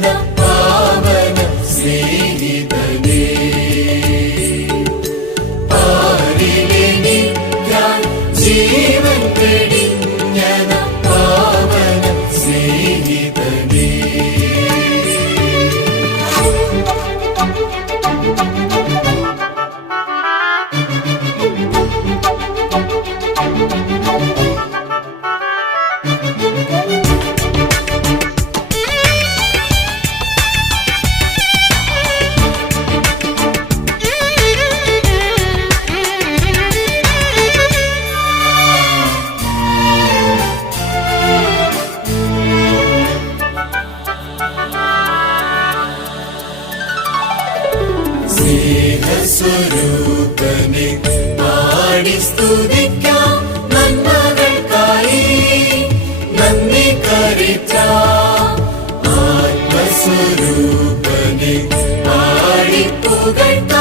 Canada. സ്വരൂപനെ പാടി സ്തുതിക്കാം നന്മകൾക്കായി. നന്ദി കരറ്റാം ആത്മസ്വരൂപനെ പാടി പുകഴ്ത്താം.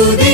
Yehudi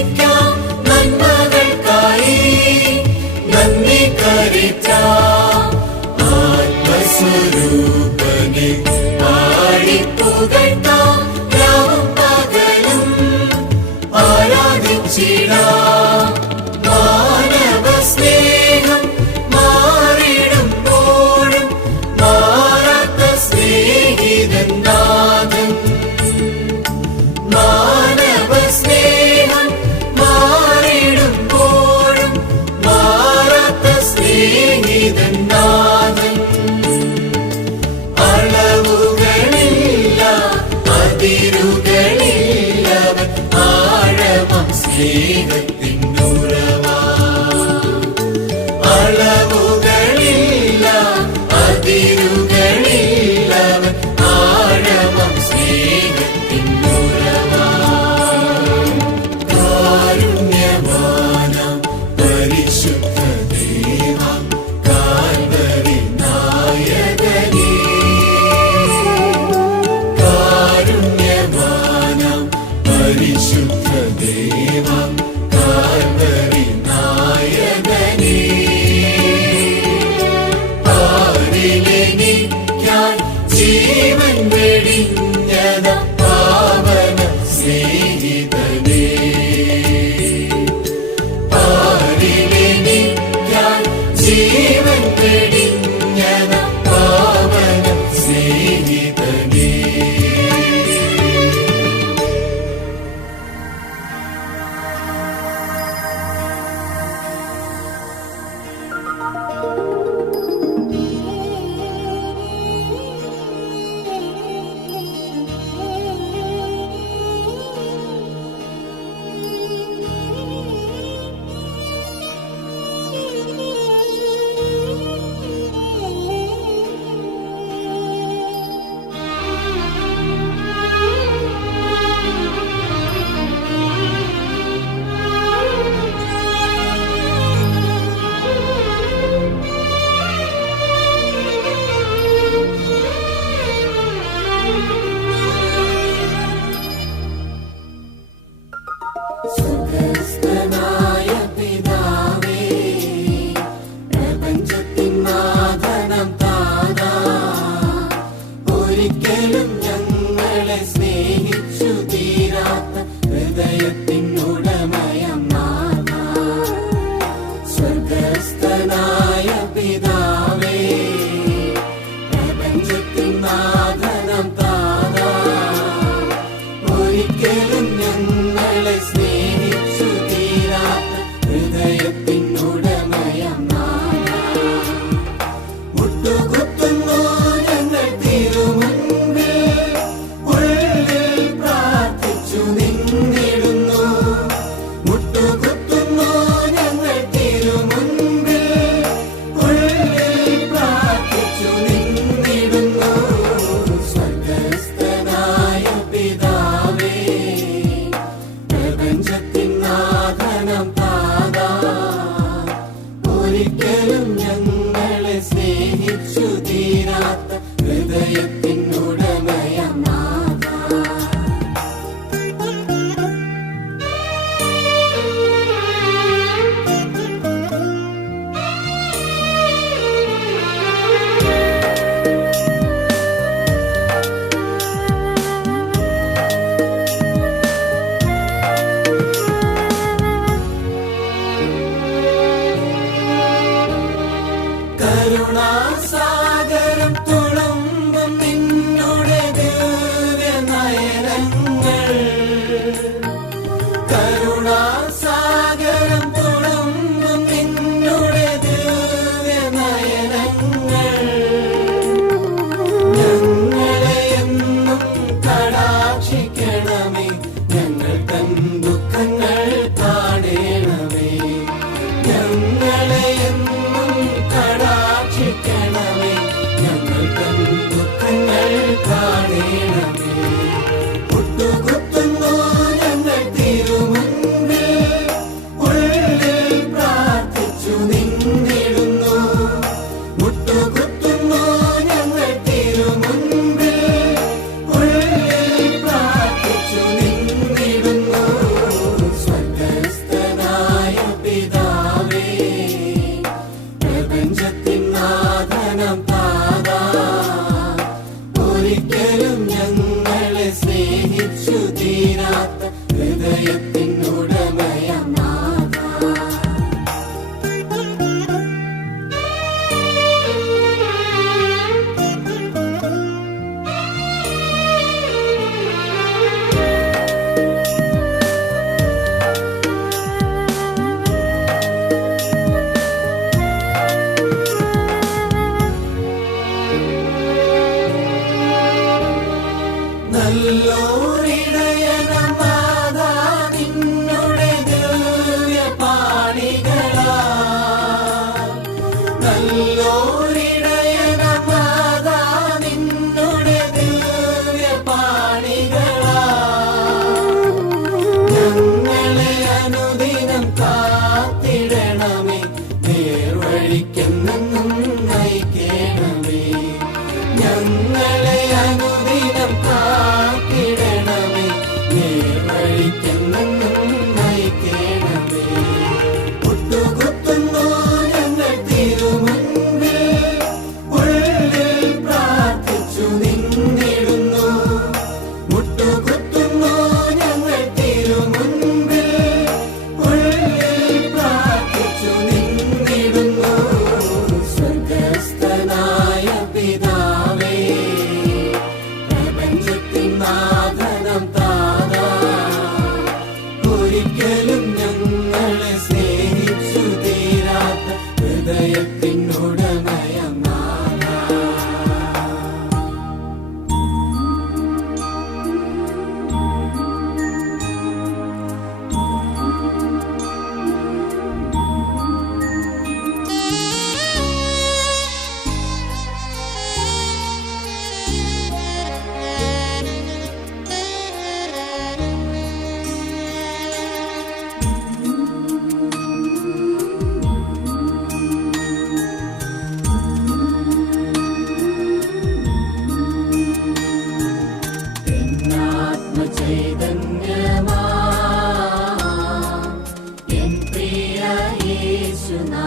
tonight.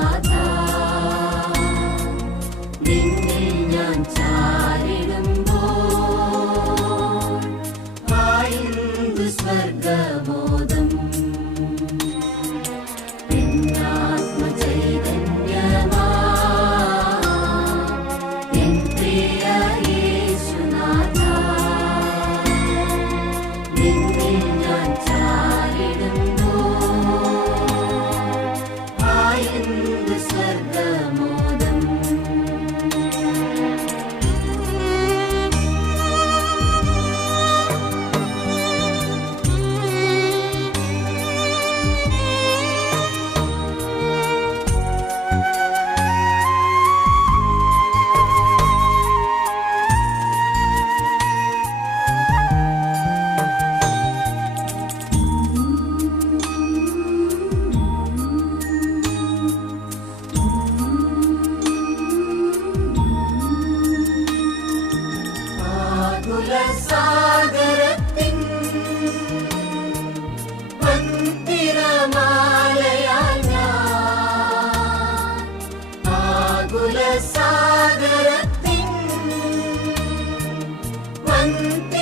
Thank you.